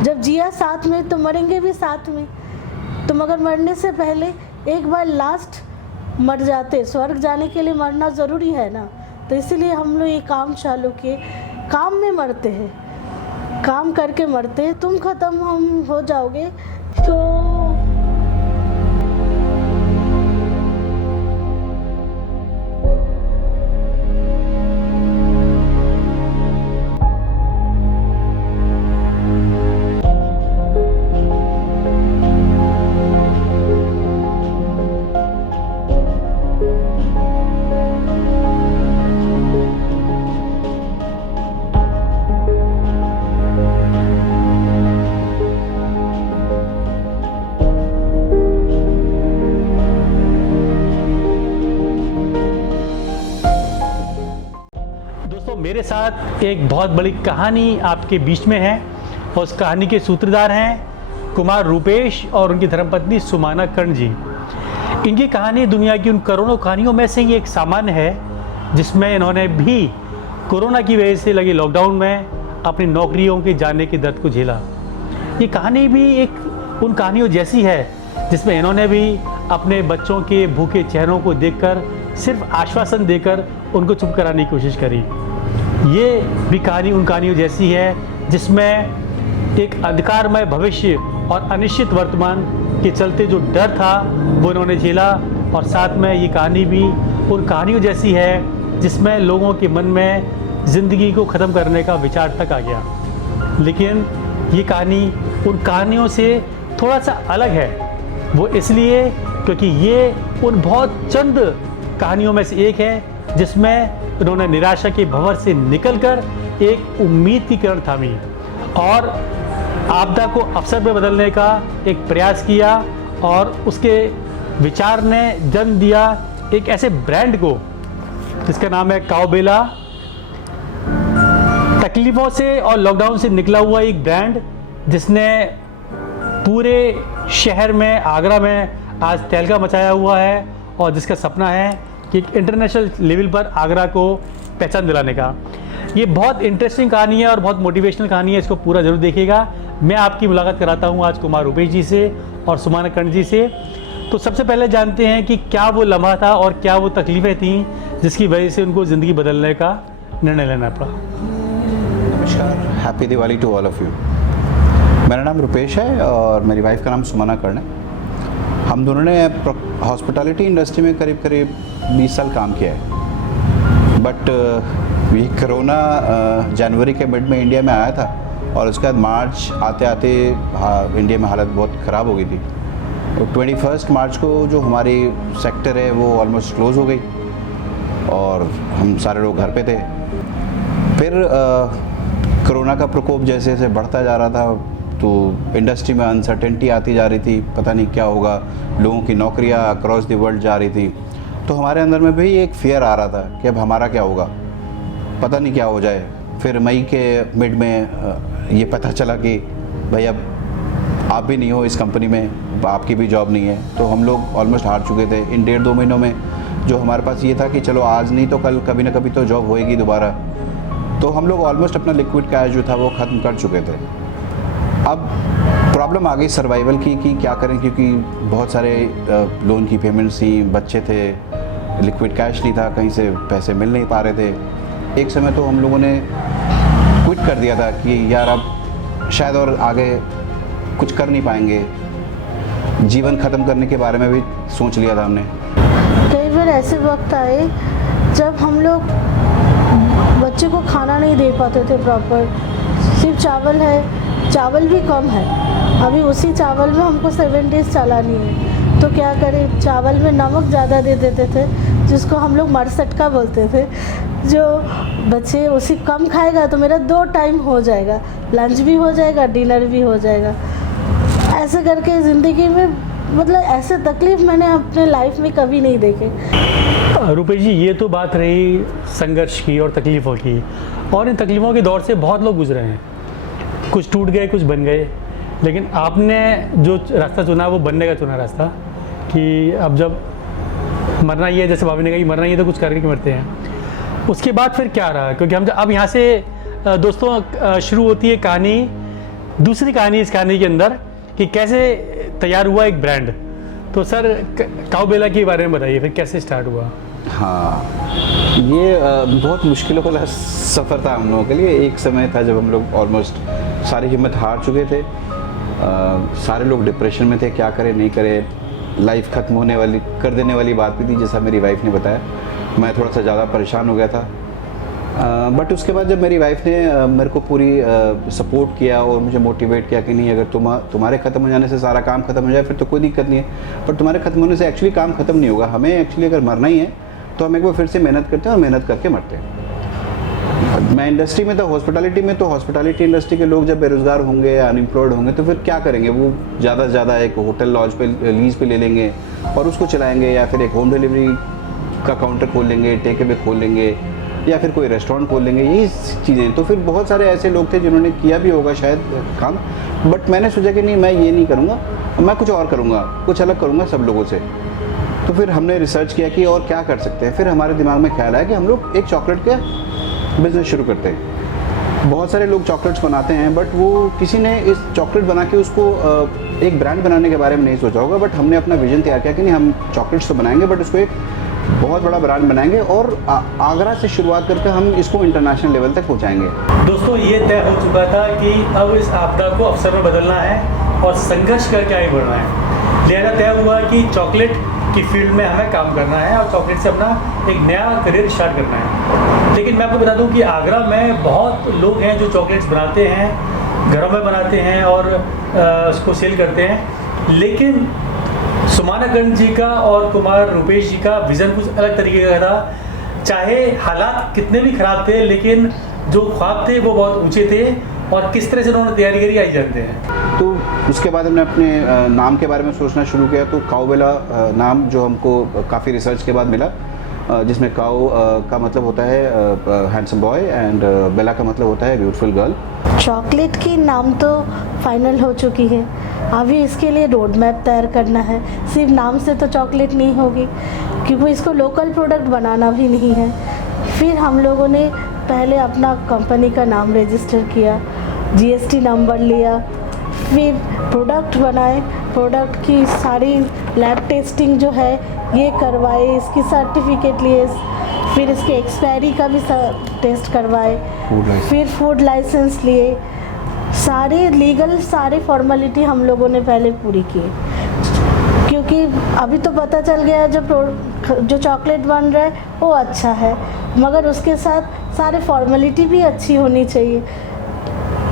जब जिया साथ में तो मरेंगे भी साथ में। तो मगर मरने से पहले एक बार लास्ट मर जाते, स्वर्ग जाने के लिए मरना ज़रूरी है ना। तो इसीलिए हम लोग ये काम चालू किए, काम में मरते हैं, काम करके मरते हैं। तुम ख़त्म हम हो जाओगे तो मेरे साथ एक बहुत बड़ी कहानी आपके बीच में है और उस कहानी के सूत्रधार हैं कुमार रूपेश और उनकी धर्मपत्नी सुमाना कर्ण जी। इनकी कहानी दुनिया की उन करोड़ों कहानियों में से ही एक सामान्य है जिसमें इन्होंने भी कोरोना की वजह से लगे लॉकडाउन में अपनी नौकरियों के जाने के दर्द को झेला। ये कहानी भी एक उन कहानियों जैसी है जिसमें इन्होंने भी अपने बच्चों के भूखे चेहरों को देखकर सिर्फ आश्वासन देकर उनको चुप कराने की कोशिश करी। ये भी कहानी उन कहानियों जैसी है जिसमें एक अंधकारमय भविष्य और अनिश्चित वर्तमान के चलते जो डर था वो इन्होंने झेला। और साथ में ये कहानी भी उन कहानियों जैसी है जिसमें लोगों के मन में ज़िंदगी को ख़त्म करने का विचार तक आ गया। लेकिन ये कहानी उन कहानियों से थोड़ा सा अलग है। वो इसलिए क्योंकि ये उन बहुत चंद कहानियों में से एक है जिसमें उन्होंने निराशा के भंवर से निकलकर एक उम्मीद की किरण थामी और आपदा को अवसर में बदलने का एक प्रयास किया। और उसके विचार ने जन्म दिया एक ऐसे ब्रांड को जिसका नाम है काओबेला। तकलीफ़ों से और लॉकडाउन से निकला हुआ एक ब्रांड जिसने पूरे शहर में, आगरा में आज तहलका मचाया हुआ है और जिसका सपना है कि एक इंटरनेशनल लेवल पर आगरा को पहचान दिलाने का। ये बहुत इंटरेस्टिंग कहानी है और बहुत मोटिवेशनल कहानी है, इसको पूरा जरूर देखिएगा। मैं आपकी मुलाकात कराता हूँ आज कुमार रूपेश जी से और सुमाना कर्ण जी से। तो सबसे पहले जानते हैं कि क्या वो लम्हा था और क्या वो तकलीफ़ें थीं जिसकी वजह से उनको ज़िंदगी बदलने का निर्णय लेना पड़ा। नमस्कार, happy Diwali to all of you. मेरा नाम रूपेश है और मेरी वाइफ का नाम सुमाना कर्ण है। हम दोनों ने हॉस्पिटैलिटी इंडस्ट्री में करीब 20 साल काम किया है। बट ये कोरोना जनवरी के मिड में इंडिया में आया था और उसके बाद मार्च आते आते इंडिया में हालत बहुत ख़राब हो गई थी। तो 21 मार्च को जो हमारी सेक्टर है वो ऑलमोस्ट क्लोज़ हो गई और हम सारे लोग घर पे थे। फिर कोरोना का प्रकोप जैसे जैसे बढ़ता जा रहा था तो इंडस्ट्री में अनसर्टेनिटी आती जा रही थी, पता नहीं क्या होगा, लोगों की नौकरियां अक्रॉस द वर्ल्ड जा रही थी। तो हमारे अंदर में भी एक फियर आ रहा था कि अब हमारा क्या होगा, पता नहीं क्या हो जाए। फिर मई के मिड में ये पता चला कि भाई अब आप भी नहीं हो इस कंपनी में, आपकी भी जॉब नहीं है। तो हम लोग ऑलमोस्ट हार चुके थे। इन 1.5-2 महीनों में जो हमारे पास ये था कि चलो आज नहीं तो कल कभी ना कभी तो जॉब होएगी दोबारा, तो हम लोग ऑलमोस्ट अपना लिक्विड कैश जो था वो ख़त्म कर चुके थे। अब प्रॉब्लम आ गई सर्वाइवल की कि क्या करें, क्योंकि बहुत सारे लोन की पेमेंट्स थी, बच्चे थे, लिक्विड कैश नहीं था, कहीं से पैसे मिल नहीं पा रहे थे। एक समय तो हम लोगों ने क्विट कर दिया था कि यार अब शायद और आगे कुछ कर नहीं पाएंगे, जीवन ख़त्म करने के बारे में भी सोच लिया था हमने। कई बार ऐसे वक्त आए जब हम लोग बच्चे को खाना नहीं दे पाते थे प्रॉपर। सिर्फ चावल है, चावल भी कम है, अभी उसी चावल में हमको 7 डेज़ चलानी है। तो क्या करें, चावल में नमक ज़्यादा दे देते थे जिसको हम लोग मरसटका बोलते थे। जो बच्चे उसी कम खाएगा तो मेरा 2 टाइम हो जाएगा, लंच भी हो जाएगा, डिनर भी हो जाएगा। ऐसे करके ज़िंदगी में मतलब ऐसे तकलीफ़ मैंने अपने लाइफ में कभी नहीं देखे। रूपेश जी, ये तो बात रही संघर्ष की और तकलीफ़ों की, और इन तकलीफ़ों के दौर से बहुत लोग गुजरे हैं। कुछ टूट गए, कुछ बन गए, लेकिन आपने जो रास्ता चुना वो बनने का चुना रास्ता कि अब जब मरना ही है, जैसे भाभी ने कहा कि मरना ही है तो कुछ करके मरते हैं। उसके बाद फिर क्या रहा, क्योंकि हम अब यहाँ से दोस्तों शुरू होती है कहानी दूसरी कहानी इस कहानी के अंदर कि कैसे तैयार हुआ एक ब्रांड। तो सर काऊ बेला के बारे में बताइए, फिर कैसे स्टार्ट हुआ? हाँ, ये बहुत मुश्किलों वाला सफ़र था हम लोगों के लिए। एक समय था जब हम लोग ऑलमोस्ट सारी हिम्मत हार चुके थे, सारे लोग डिप्रेशन में थे, क्या करें नहीं करें, लाइफ ख़त्म होने वाली कर देने वाली बात भी थी, जैसा मेरी वाइफ ने बताया। मैं थोड़ा सा ज़्यादा परेशान हो गया था, बट उसके बाद जब मेरी वाइफ ने मेरे को पूरी सपोर्ट किया और मुझे मोटिवेट किया कि नहीं, अगर तुम्हारे ख़त्म हो जाने से सारा काम ख़त्म हो जाए फिर तो कोई दिक्कत नहीं है, पर तुम्हारे ख़त्म होने से एक्चुअली काम ख़त्म नहीं होगा। हमें एक्चुअली अगर मरना ही है तो हम एक बार फिर से मेहनत करते हैं और मेहनत करके मरते हैं। मैं इंडस्ट्री में था, हॉस्पिटैलिटी में, तो हॉस्पिटैलिटी इंडस्ट्री के लोग जब बेरोज़गार होंगे या अनएम्प्लॉयड होंगे तो फिर क्या करेंगे, वो ज़्यादा से ज़्यादा एक होटल लॉज पे लीज पे ले लेंगे और उसको चलाएँगे, या फिर एक होम डिलीवरी का काउंटर खोल लेंगे, टेक अवे खोल लेंगे, या फिर कोई रेस्टोरेंट खोल लेंगे, यही चीज़ें। तो फिर बहुत सारे ऐसे लोग थे जिन्होंने किया भी होगा शायद काम, बट मैंने सोचा कि नहीं, मैं ये नहीं करूँगा, मैं कुछ और करूँगा, कुछ अलग करूँगा सब लोगों से। तो फिर हमने रिसर्च किया कि और क्या कर सकते हैं। फिर हमारे दिमाग में ख्याल आया कि हम लोग एक चॉकलेट का बिज़नेस शुरू करते हैं। बहुत सारे लोग चॉकलेट्स बनाते हैं, बट वो किसी ने इस चॉकलेट बना के उसको एक ब्रांड बनाने के बारे में नहीं सोचा होगा, बट हमने अपना विजन तैयार किया कि नहीं, हम चॉकलेट्स तो बनाएंगे बट उसको एक बहुत बड़ा ब्रांड बनाएंगे और आगरा से शुरुआत करके हम इसको इंटरनेशनल लेवल तक पहुंचाएंगे। दोस्तों, ये तय हो चुका था कि अब इस आपदा को अवसर में बदलना है और संघर्ष करके आगे बढ़ना है। लिहाजा तय हुआ कि चॉकलेट की फील्ड में हमें काम करना है और चॉकलेट से अपना एक नया करियर स्टार्ट करना है। लेकिन मैं आपको बता दूं कि आगरा में बहुत लोग हैं जो चॉकलेट्स बनाते हैं, घरों में बनाते हैं और उसको सेल करते हैं, लेकिन सुमाना कर्ण जी का और कुमार रुपेश जी का विज़न कुछ अलग तरीके का था। चाहे हालात कितने भी ख़राब थे, लेकिन जो ख्वाब थे वो बहुत ऊंचे थे और किस तरह से उन्होंने तैयारी करी आई जानते हैं। तो उसके बाद हमने अपने नाम के बारे में सोचना शुरू किया। तो काऊ बेला नाम जो हमको काफ़ी रिसर्च के बाद मिला, जिसमें काऊ का मतलब होता है हैंडसम बॉय एंड बेला का मतलब होता है ब्यूटीफुल गर्ल। चॉकलेट की नाम तो फाइनल हो चुकी है, अभी इसके लिए रोड मैप तैयार करना है। सिर्फ नाम से तो चॉकलेट नहीं होगी, क्योंकि इसको लोकल प्रोडक्ट बनाना भी नहीं है। फिर हम लोगों ने पहले अपना कंपनी का नाम रजिस्टर किया, जीएसटी नंबर लिया, फिर प्रोडक्ट बनाए, प्रोडक्ट की सारी लैब टेस्टिंग जो है ये करवाए, इसकी सर्टिफिकेट लिए, फिर इसके एक्सपायरी का भी टेस्ट करवाए, फिर फूड लाइसेंस लिए, सारे लीगल सारे फॉर्मेलिटी हम लोगों ने पहले पूरी की। क्योंकि अभी तो पता चल गया जो चॉकलेट बन रहा है वो अच्छा है, मगर उसके साथ सारे फॉर्मेलिटी भी अच्छी होनी चाहिए।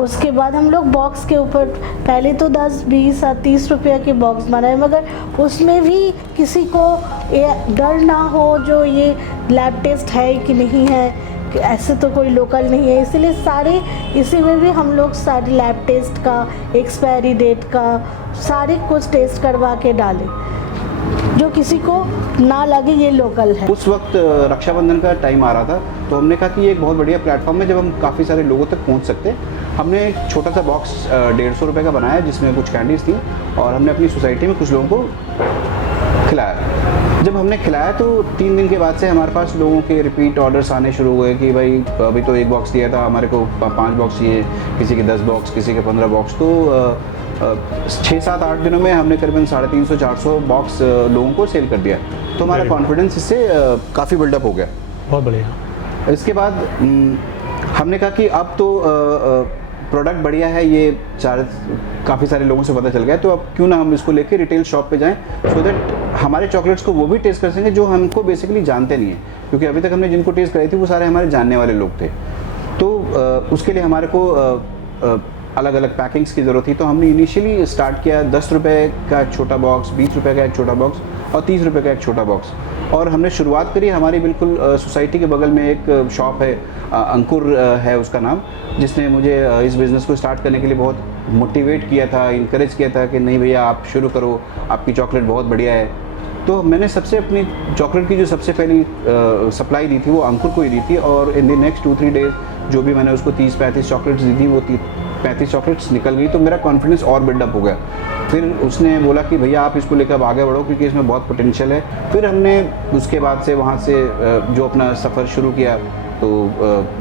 उसके बाद हम लोग बॉक्स के ऊपर पहले तो 10, 20 और 30 रुपये के बॉक्स बनाए, मगर उसमें भी किसी को ये डर ना हो जो ये लैब टेस्ट है कि नहीं है, कि ऐसे तो कोई लोकल नहीं है, इसलिए सारे इसी में भी हम लोग सारे लैब टेस्ट का, एक्सपायरी डेट का सारे कुछ टेस्ट करवा के डाले, जो किसी को ना लगे ये लोकल है। उस वक्त रक्षाबंधन का टाइम आ रहा था, तो हमने कहा कि ये एक बहुत बढ़िया प्लेटफॉर्म है जब हम काफ़ी सारे लोगों तक पहुंच सकते हैं। हमने एक छोटा सा बॉक्स 150 रुपये का बनाया, जिसमें कुछ कैंडीज़ थी, और हमने अपनी सोसाइटी में कुछ लोगों को खिलाया। जब हमने खिलाया तो 3 दिन के बाद से हमारे पास लोगों के रिपीट ऑर्डर्स आने शुरू हुए कि भाई अभी तो 1 बॉक्स दिया था, हमारे को 5 बॉक्स चाहिए, किसी के 10 बॉक्स, किसी के 15 बॉक्स। तो 6, 7, 8 दिनों में हमने करीबन 350, 400 बॉक्स लोगों को सेल कर दिया। तो हमारा कॉन्फिडेंस इससे काफ़ी बिल्डअप हो गया। बहुत बढ़िया। इसके बाद हमने कहा कि अब तो प्रोडक्ट बढ़िया है, ये काफ़ी सारे लोगों से पता चल गया, तो अब क्यों ना हम इसको लेके रिटेल शॉप पे जाएं, सो दैट हमारे चॉकलेट्स को वो भी टेस्ट कर सकेंगे जो हमको बेसिकली जानते नहीं है, क्योंकि अभी तक हमने जिनको टेस्ट कराई थी वो सारे हमारे जानने वाले लोग थे। तो उसके लिए हमारे को अलग अलग पैकिंग्स की ज़रूरत थी। तो हमने इनिशियली स्टार्ट किया 10 रुपये का एक छोटा बॉक्स, 20 रुपये का एक छोटा बॉक्स और 30 रुपये का एक छोटा बॉक्स। और हमने शुरुआत करी, हमारी बिल्कुल सोसाइटी के बगल में एक शॉप है, अंकुर है उसका नाम, जिसने मुझे इस बिज़नेस को स्टार्ट करने के लिए बहुत मोटिवेट किया था, इनकरेज किया था कि नहीं भैया आप शुरू करो, आपकी चॉकलेट बहुत बढ़िया है। तो मैंने सबसे अपनी चॉकलेट की जो सबसे पहली सप्लाई दी थी वो अंकुर को ही दी थी, और इन द नेक्स्ट 2-3 डेज जो भी मैंने उसको 30-35 चॉकलेट्स दी थी, वो 35 चॉकलेट्स निकल गई। तो मेरा कॉन्फिडेंस और बिल्डअप हो गया। फिर उसने बोला कि भैया आप इसको लेकर आगे बढ़ो, क्योंकि इसमें बहुत पोटेंशियल है। फिर हमने उसके बाद से वहाँ से जो अपना सफ़र शुरू किया, तो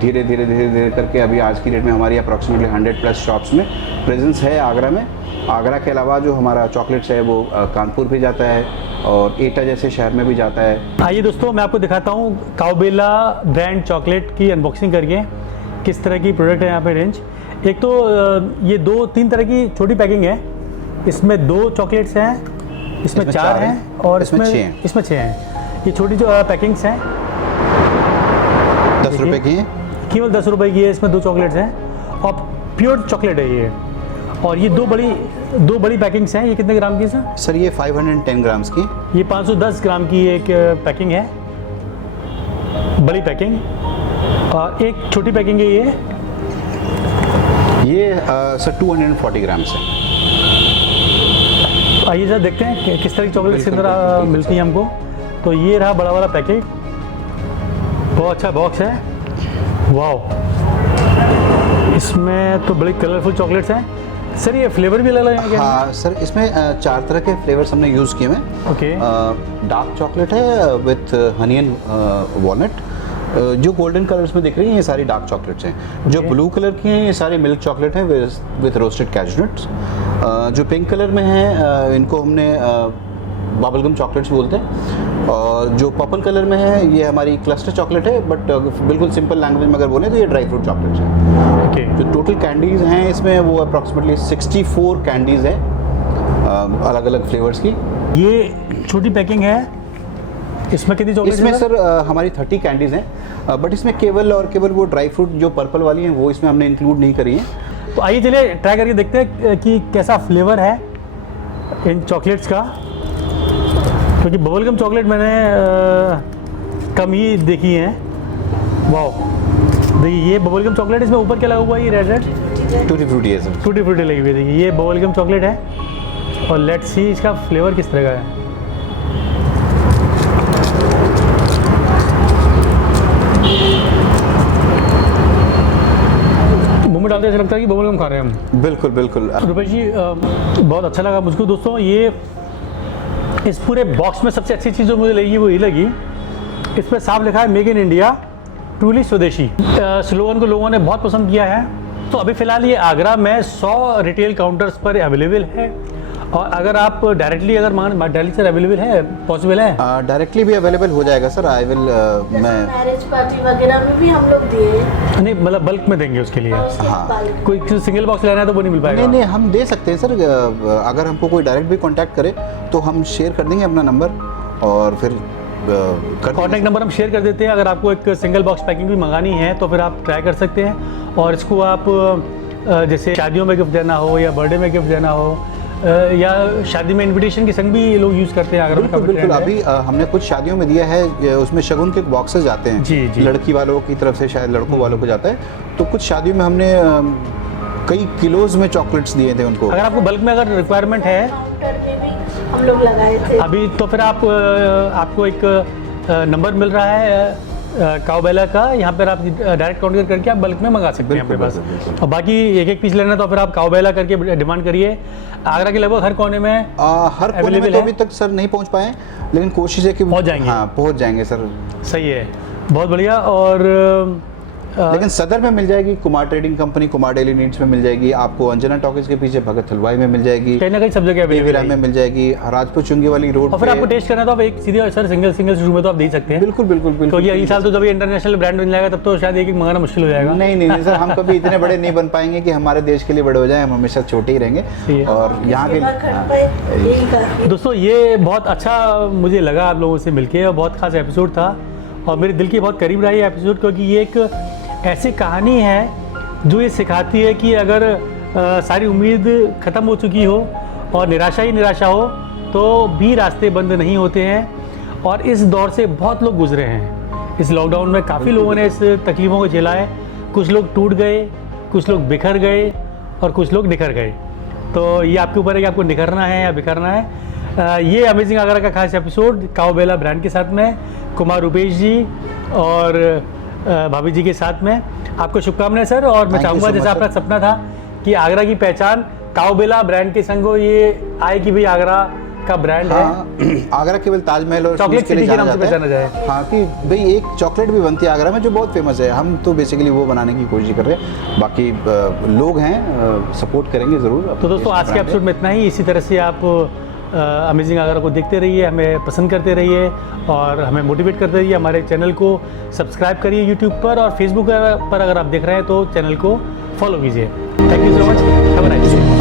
धीरे धीरे करके अभी आज की डेट में हमारी अप्रॉक्सीमेटली 100+ शॉप्स में प्रेजेंस है आगरा में। आगरा के अलावा जो हमारा चॉकलेट्स है वो कानपुर भी जाता है और एटा जैसे शहर में भी जाता है। आइए दोस्तों, मैं आपको दिखाता हूँ काउबेला ब्रांड चॉकलेट की अनबॉक्सिंग करके किस तरह की प्रोडक्ट है यहाँ पे रेंज। एक तो ये 2-3 तरह की छोटी पैकिंग है, इसमें 2 चॉकलेट्स हैं, इसमें 4 हैं और इसमें 6 हैं। ये छोटी जो पैकिंग्स हैं 10 रुपये की हैं, केवल 10 रुपये की है। इसमें 2 चॉकलेट्स हैं और प्योर चॉकलेट है ये। और ये 2 बड़ी पैकिंग्स हैं। ये कितने ग्राम की है सर? सर ये 510 ग्राम्स की। ये 510 ग्राम की एक पैकिंग है, बड़ी पैकिंग। और एक छोटी पैकिंग है ये सर 240 ग्राम्स है। आइए सर देखते हैं कि किस तरह की चॉकलेट के अंदर मिलती है हमको। तो ये रहा बड़ा वाला पैकेट, बहुत अच्छा बॉक्स है, वाह। इसमें तो बड़ी कलरफुल चॉकलेट्स हैं सर। ये फ्लेवर भी अलग है क्या? हाँ सर, इसमें 4 तरह के फ्लेवर्स हमने यूज़ किए हैं। ओके। डार्क चॉकलेट है विथ हनी एंड वॉलनट। जो गोल्डन कलर्स में दिख रही हैं ये सारी डार्क चॉकलेट्स हैं। जो ब्लू कलर की हैं ये सारी मिल्क चॉकलेट है विथ रोस्टेड कैश्यू नट्स। जो पिंक कलर में है इनको हमने बबलगम चॉकलेट्स बोलते हैं। और जो पर्पल कलर में है ये हमारी क्लस्टर चॉकलेट है, बट बिल्कुल सिंपल लैंग्वेज में अगर बोलें तो ये ड्राई फ्रूट चॉकलेट्स हैं। ओके। जो टोटल कैंडीज़ हैं इसमें वो अप्रॉक्सीमेटली 64 कैंडीज़ है अलग अलग फ्लेवर्स की। ये छोटी पैकिंग है, इसमें कितनी चॉकलेट? इसमें सर हमारी 30 कैंडीज़ हैं, बट इसमें केवल वो ड्राई फ्रूट जो पर्पल वाली हैं वो इसमें हमने इंक्लूड नहीं करी हैं। तो आइए चलिए ट्राई करके देखते हैं कि कैसा फ्लेवर है इन चॉकलेट्स का, क्योंकि बबलगम चॉकलेट मैंने कम ही देखी है। वाह, देखिए ये बबलगम चॉकलेट, इसमें ऊपर क्या लगा हुआ है? ये रेड टूटी फ्रूटी है सर। टूटी फ्रूटी लगी हुई है। देखिए ये बबलगम चॉकलेट है और लेट्स सी इसका फ्लेवर किस तरह का है। मुंह में डालते ऐसा लगता है कि बबलगम खा रहे हैं हम। बिल्कुल बिल्कुल। रुपेश जी बहुत अच्छा लगा मुझको दोस्तों। ये इस पूरे बॉक्स में सबसे अच्छी चीज़ जो मुझे लगी वो ये लगी, इसमें साफ लिखा है मेक इन इंडिया ट्रूली स्वदेशी। स्लोगन को लोगों ने बहुत पसंद किया है। तो अभी फ़िलहाल ये आगरा में 100 रिटेल काउंटर्स पर अवेलेबल है। और अगर आप डायरेक्टली दिल्ली से अवेलेबल है, पॉसिबल है? डायरेक्टली भी अवेलेबल हो जाएगा सर। आई विल मैं मैरिज पार्टी वगैरह में भी हम लोग दिए, नहीं मतलब बल्क में देंगे उसके लिए। हाँ। कोई सिंगल बॉक्स लेना है तो वो नहीं मिल पाएगा? नहीं हम दे सकते हैं सर। अगर हमको कोई डायरेक्ट भी कांटेक्ट करे तो हम शेयर कर देंगे अपना नंबर और फिर कॉन्टैक्ट नंबर हम शेयर कर देते हैं। अगर आपको एक सिंगल बॉक्स पैकिंग भी मंगानी है तो फिर आप ट्राई कर सकते हैं। और इसको आप जैसे शादियों में गिफ्ट देना हो या बर्थडे में गिफ्ट देना हो या शादी में इनविटेशन के संग भी लोग यूज़ करते हैं। अगर बिल्कुल अभी हमने कुछ शादियों में दिया है, उसमें शगुन के बॉक्सेस आते हैं। जी। लड़की वालों की तरफ से शायद लड़कों वालों को जाता है। तो कुछ शादियों में हमने कई किलोज में चॉकलेट्स दिए थे उनको। अगर आपको बल्क में अगर रिक्वायरमेंट है काउंटर में भी हम लोग लगाए थे अभी, तो फिर आपको एक नंबर मिल रहा है काउबेला का, यहाँ पर आप डायरेक्ट काउंटर करके आप बल्क में मंगा सकते हैं अपने पास। और बाकी एक पीस लेना तो फिर आप काउबेला करके डिमांड करिए। आगरा के लगभग हर कोने में हर कोने में तो अभी तक सर नहीं पहुँच पाए, लेकिन कोशिश है कि पहुँच जाएंगे। हाँ पहुँच जाएंगे सर। सही है, बहुत बढ़िया। और लेकिन सदर में मिल जाएगी, Kumar trading company, Kumar daily needs में मिल जाएगी आपको, अंजना टॉकीज के पीछे भगत हलवाई में मिल जाएगी, कहीं ना कहीं सब जगह अवेलेबल में मिल जाएगी, राजपुर चुंगी वाली रोड। और फिर आपको टेस्ट करना तो आप एक सीधे सर सिंगल शुरू में तो आप दे सकते हैं। बिल्कुल बिल्कुल बिल्कुल। तो ये अगले साल तो जब ये इंटरनेशनल ब्रांड बन जाएगा तब तो शायद एक मंगाना मुश्किल हो जाएगा। नहीं सर, हम कभी इतने बड़े नहीं बन पाएंगे कि हमारे देश के लिए बड़े हो जाए। हम हमेशा छोटे ही रहेंगे। और यहाँ के दोस्तों ये बहुत अच्छा मुझे लगा आप लोगों से मिलके, और बहुत खास एपिसोड था और मेरे दिल के बहुत करीब रहा ये एपिसोड, क्योंकि ये एक ऐसी कहानी है जो ये सिखाती है कि अगर सारी उम्मीद ख़त्म हो चुकी हो और निराशा ही निराशा हो तो भी रास्ते बंद नहीं होते हैं। और इस दौर से बहुत लोग गुजरे हैं। इस लॉकडाउन में काफ़ी लोगों ने इस तकलीफ़ों को झेला है। कुछ लोग टूट गए, कुछ लोग बिखर गए और कुछ लोग निखर गए। तो ये आपके ऊपर है कि आपको निखरना है या बिखरना है। ये अमेजिंग आगरा का खास एपिसोड काउबेला ब्रांड के साथ में कुमार रुपेश जी और भाभी जी के साथ में। आपको शुभकामनाएं सर। और मैं चाहूँगा जैसा आपका सपना था कि आगरा की पहचान काउबेला ब्रांड के संग हो, ये आए कि भाई आगरा का ब्रांड है। हाँ, आगरा केवल ताजमहल और चॉकलेट shoes के लिए सिटी के नाम जाना से जाता पहचाना है। हाँ कि भाई एक चॉकलेट भी बनती है आगरा में जो बहुत फेमस है, हम तो बेसिकली वो बनाने की कोशिश कर रहे हैं। बाकी लोग हैं, सपोर्ट करेंगे ज़रूर। तो दोस्तों आज के एपिसोड में इतना ही। इसी तरह से आप अमेजिंग आगरा को देखते रहिए, हमें पसंद करते रहिए और हमें मोटिवेट करते रहिए। हमारे चैनल को सब्सक्राइब करिए यूट्यूब पर, और फेसबुक पर अगर आप देख रहे हैं तो चैनल को फॉलो कीजिए। Thank you so much, have a nice day.